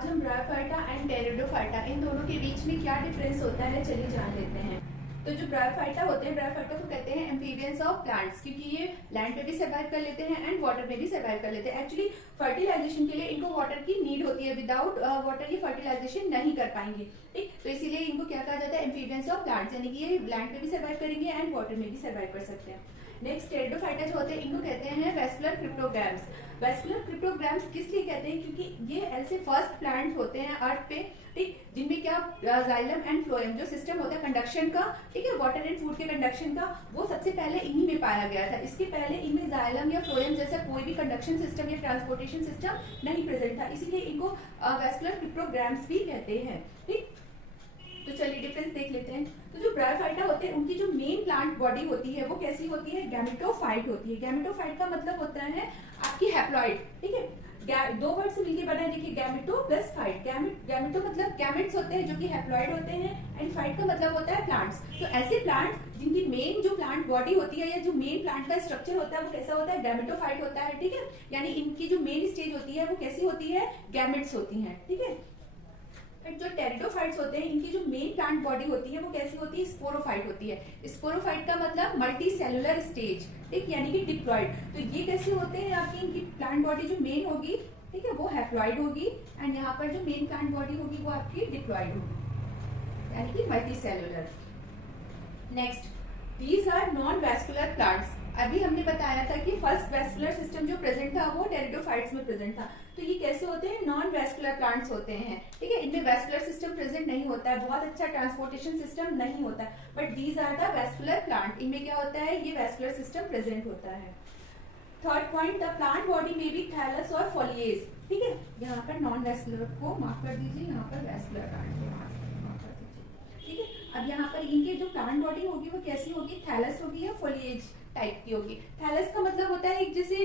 आज हम bryophyta and pteridophyta इन दोनों के बीच में क्या डिफरेंस होता है चलिए जान लेते हैं। तो जो ब्रायोफाइटा होते हैं, ब्रायोफाइटा को कहते हैं एम्फीबियंस ऑफ प्लांट्स, क्योंकि ये लैंड पे भी सर्वाइव कर लेते हैं एंड वाटर में भी सर्वाइव कर लेते हैं। एक्चुअली फर्टिलाइजेशन के लिए इनको वाटर की नीड होती है, विदाउट वाटर ये फर्टिलाइजेशन नहीं कर पाएंगे। ठीक, तो इसीलिए इनको क्या कहा जाता है, एम्फीबियंस ऑफ प्लांट्स, यानी कि ये लैंड पे भी सर्वाइव करेंगे एंड वाटर में भी सर्वाइव कर सकते हैं। नेक्स्ट टेरिडोफाइटा जो होते हैं इनको कहते हैं वेस्कुलर क्रिप्टोग्राम्स। वेस्कुलर क्रिप्टोग्राम्स किस लिए कहते हैं, क्योंकि ये ऐसे फर्स्ट प्लांट होते हैं अर्थ पे, ठीक, जिनमें क्या जाइलम एंड फ्लोएम जो सिस्टम होता है कंडक्शन का, ठीक है, वाटर एंड फूड के कंडक्शन का, वो सबसे पहले इन्हीं में पाया गया था। इसके पहले इनमें जाइलम या फ्लोएम जैसा कोई भी कंडक्शन सिस्टम या ट्रांसपोर्टेशन सिस्टम नहीं प्रेजेंट था, इसीलिए इनको वेस्कुलर क्रिप्टोग्राम्स भी कहते हैं। ठीक, तो चलिए डिफरेंस देख लेते हैं। तो जो ब्रायोफाइटा होते हैं उनकी जो मेन प्लांट बॉडी होती है वो कैसी होती है, गैमेटोफाइट होती है। गैमेटोफाइट का मतलब होता है आपकी हैप्लॉइड, ठीक है, दो वर्ड से मिलकर बना है, देखिए गैमेटो प्लस फाइट। गैमेटो मतलब गैमेट्स होते हैं जो कि हैप्लॉइड होते हैं, एंड फाइट का मतलब होता है प्लांट्स। तो ऐसे प्लांट जिनकी मेन जो प्लांट बॉडी होती है या जो मेन प्लांट का स्ट्रक्चर होता है वो कैसा होता है, गैमेटोफाइट होता है। ठीक है, यानी इनकी जो मेन स्टेज होती है वो कैसी होती है, गैमेट्स होती है। ठीक है, जो टेरिडोफाइट्स होते हैं इनकी जो मेन प्लांट बॉडी होती है वो कैसी होती है, स्पोरोफाइट होती है। स्पोरोफाइट का मतलब मल्टी सेलुलर स्टेज, ठीक, यानी कि डिप्लॉइड। तो ये कैसे होते हैं, आपकी इनकी प्लांट बॉडी जो मेन होगी, ठीक है, वो हैप्लॉइड होगी, एंड यहाँ पर जो मेन प्लांट बॉडी होगी वो आपकी डिप्लॉइड होगी, यानी कि multicellular. Next, these are non vascular plants. अभी हमने बताया था कि फर्स्ट वैस्कुलर सिस्टम जो प्रेजेंट था वो टेरिडोफाइट्स में प्रेजेंट था। तो ये कैसे होते हैं, नॉन वैस्कुलर प्लांट्स होते हैं। ठीक है, इनमें वैस्कुलर सिस्टम प्रेजेंट नहीं होता है, बहुत अच्छा ट्रांसपोर्टेशन सिस्टम नहीं होता है, but these are the vascular plant. इनमें क्या होता है, ये वैस्कुलर सिस्टम प्रेजेंट होता है। Third point, the plant body में बी थैलस और फॉलिएज। ठीक है, यहाँ पर नॉन वैस्कुलर को मार्क कर दीजिए, यहाँ पर वैस्कुलर प्लांट को मार्क कर दीजिए। ठीक है, अब यहाँ पर इनकी जो प्लांट बॉडी होगी वो कैसी होगी, थैलस होगी या फॉलिएज टाइप की होगी। थैलस का मतलब होता है एक जैसे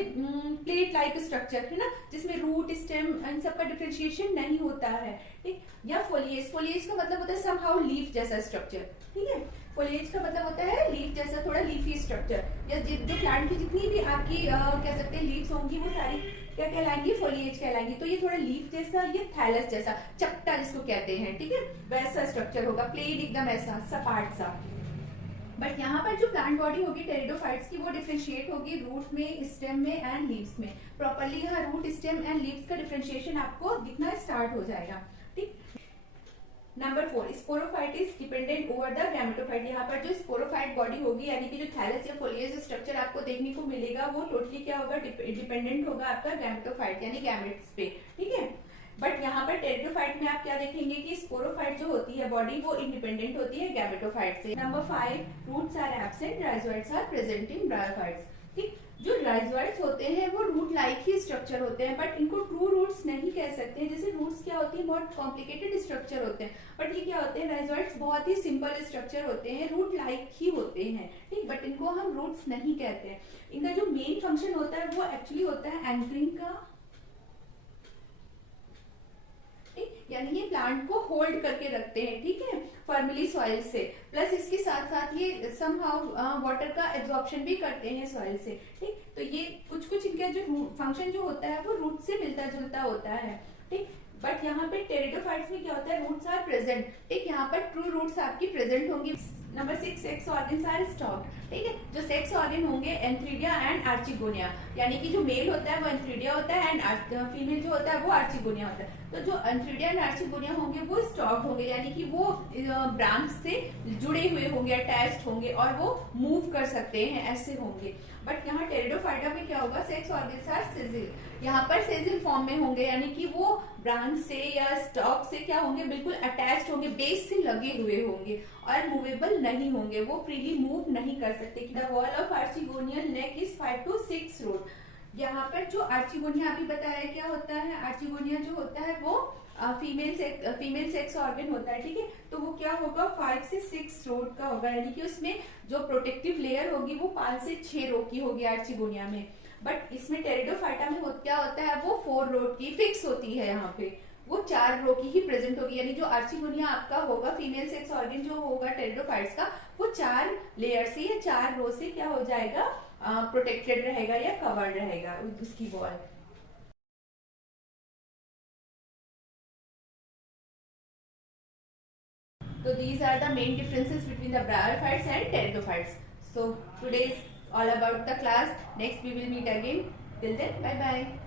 प्लेट लाइक स्ट्रक्चर, है ना, जिसमें रूट स्टेम इन सब का डिफरेंशिएशन नहीं होता है। ठीक, या फोलिएज, फोलिएज का मतलब होता है समहाउ लीफ जैसा स्ट्रक्चर। ठीक है, फोलिएज का मतलब होता है लीफ जैसा, थोड़ा लीफी स्ट्रक्चर, या जो प्लांट की जितनी भी आपकी कह सकते हैं लीव्स होंगी वो सारी क्या कहलाएंगी, फोलिएज कहलाएंगी। तो ये थोड़ा लीफ जैसा, ये थैलस जैसा, चपटा जिसको कहते हैं, ठीक है, वैसा स्ट्रक्चर होगा, प्लेन एकदम ऐसा सपाट सा। बट यहाँ पर जो प्लांट बॉडी होगी टेरिडोफाइट्स की वो डिफरेंशिएट होगी रूट में, स्टेम में एंड लीव्स में। प्रॉपर्ली यहाँ रूट, स्टेम एंड लीव्स का डिफरेंशिएशन आपको दिखना स्टार्ट हो जाएगा। ठीक, number 4, sporophyte is dependent over the gametophyte. यहाँ पर जो स्पोरोफाइट बॉडी होगी यानी कि जो थैलस या फोलिएज स्ट्रक्चर आपको देखने को मिलेगा वो टोटली क्या होगा, डिपेंडेंट होगा आपका गैमेटोफाइट यानी गैमेट्स पे। ठीक है, बट यहाँ पर टेरिडोफाइट में आप क्या देखेंगे कि स्पोरोफाइट जो होती है बॉडी वो इंडिपेंडेंट होती है गैमेटोफाइट से। Number 5, roots are absent, rhizoids are present in bryophytes. ठीक, जो राइजोइड्स होते हैं वो रूट लाइक ही स्ट्रक्चर होते हैं, बट इनको ट्रू रूट्स नहीं कह सकते। जैसे रूट्स क्या होती है, बहुत कॉम्प्लिकेटेड स्ट्रक्चर होते हैं, बट ये क्या होते हैं, राइजोइड्स बहुत ही सिंपल स्ट्रक्चर होते हैं, रूट लाइक ही होते हैं। ठीक, बट इनको हम रूट्स नहीं कहते हैं। इनका जो मेन फंक्शन होता है वो एक्चुअली होता है एंकरिंग का, यानी ये प्लांट को होल्ड करके रखते हैं, ठीक है, फर्मली सॉइल से, प्लस इसके साथ साथ ये समहाउ वाटर का एब्जॉर्प्शन भी करते हैं सॉइल से। ठीक, तो ये कुछ कुछ इनका जो फंक्शन जो होता है वो रूट से मिलता जुलता होता है। ठीक, बट यहाँ पे टेरिडोफाइट्स में क्या होता है, रूट्स आर प्रेजेंट। ठीक, यहाँ पर ट्रू रूट्स आपकी प्रेजेंट होंगी। Number 6, sex organs are stalked. ठीक है, जो सेक्स ऑर्गन होंगे एंथ्रीडिया एंड आर्चिगोनिया, यानी कि जो मेल होता है वो एंथ्रीडिया होता है एंड फीमेल जो होता है वो आर्चिगोनिया होता है। तो जो एंथ्रीडिया एंड आर्चिगोनिया होंगे वो स्टॉक्ड होंगे, यानी कि वो ब्रांच से जुड़े हुए होंगे, अटैच्ड होंगे और वो मूव कर सकते हैं, ऐसे होंगे। बट यहाँ टेरिडोफाइटा में क्या होगा, सेक्स ऑर्गन्स आर सेजिल, यहाँ पर सेजिल फॉर्म में होंगे, यानी कि वो ब्रांच से या स्टॉक से क्या होंगे, बिल्कुल अटैच्ड होंगे, बेस से लगे हुए होंगे और मूवेबल नहीं होंगे, वो फ्रीली मूव नहीं कर सकते। The wall of archegonial neck is 5 to 6 road. यहाँ पर जो आर्चिगोनिया अभी बताया क्या होता है, आर्चिगोनिया जो होता है वो फीमेल सेक्स ऑर्गन होता है। ठीक है, तो वो क्या होगा, 5 से 6 रोड का होगा, यानी कि उसमें जो प्रोटेक्टिव लेयर होगी वो 5 से 6 रो की होगी आर्चिगोनिया में। बट इसमें टेरिडोफाइटा में क्या होता है, वो 4 रोड की फिक्स होती है, यहाँ पे वो 4 रो की ही प्रेजेंट होगी। यानी जो आर्चिगोनिया आपका होगा, फीमेल सेक्स ऑर्गन जो होगा टेरिडोफाइट्स का, वो 4 लेयर से या 4 रो से क्या हो जाएगा, प्रोटेक्टेड रहेगा या कवर्ड रहेगा उसकी wall. So these are the main differences between the bryophytes and pteridophytes. So today is all about the class. Next we will meet again. Till then, bye bye.